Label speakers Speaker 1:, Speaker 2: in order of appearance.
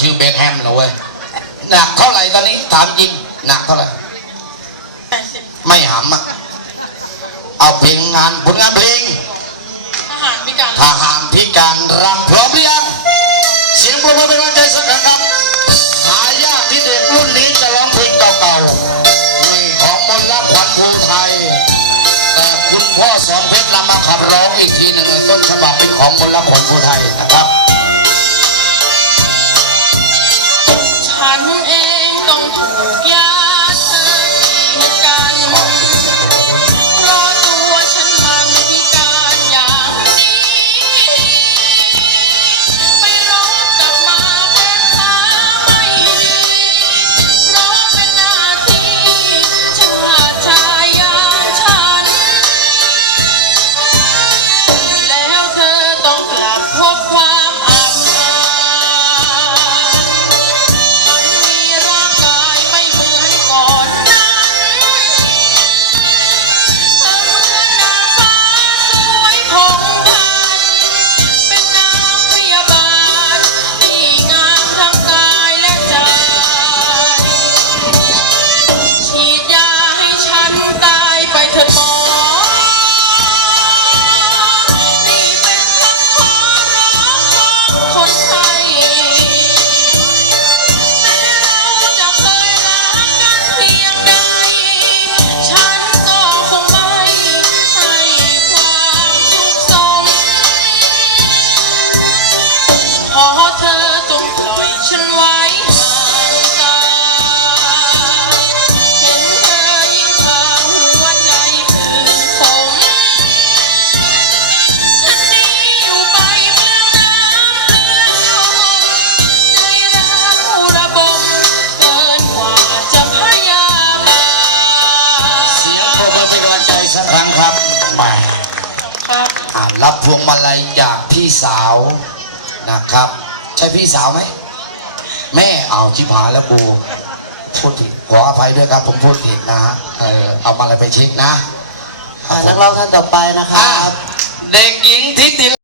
Speaker 1: ชื่อเบคแฮมนะเว้ยหนักเท่าไหร่ตอนนี้ถามจริงหนักเท่าไหร่
Speaker 2: แปดสิบ
Speaker 1: ไม่หำอะเอาเพลงงานผลงานเพลง
Speaker 2: ทหารพิการ
Speaker 1: ทหารพิการรักพร้อมหรือยังเสียงปรบมือเป็นกำลังใจสักครั้งครับหายากที่เด็กรุ่นนี้จะร้องเพลงเก่าๆนี่ของมนต์รักขวัญภูไทยแต่คุณพ่อสอนเพชรนำมาขับร้องอีกทีหนึ่งต้นฉบับเป็นของมนต์รักขวัญภูไทยนะครับ
Speaker 2: อง
Speaker 1: รับพวงมาลัยจากพี่สาวนะครับ ใช่พี่สาวไหม แม่เอาชิบหายแล้วกูพูดผิดขออภัยด้วยครับ ผมพูดผิดนะฮะเออเอามาอะไรไปเช็คนะ
Speaker 3: อ่านักร้องท่านต่อไปนะค
Speaker 1: อะ
Speaker 3: รับ
Speaker 1: เด็กหญิงทิติ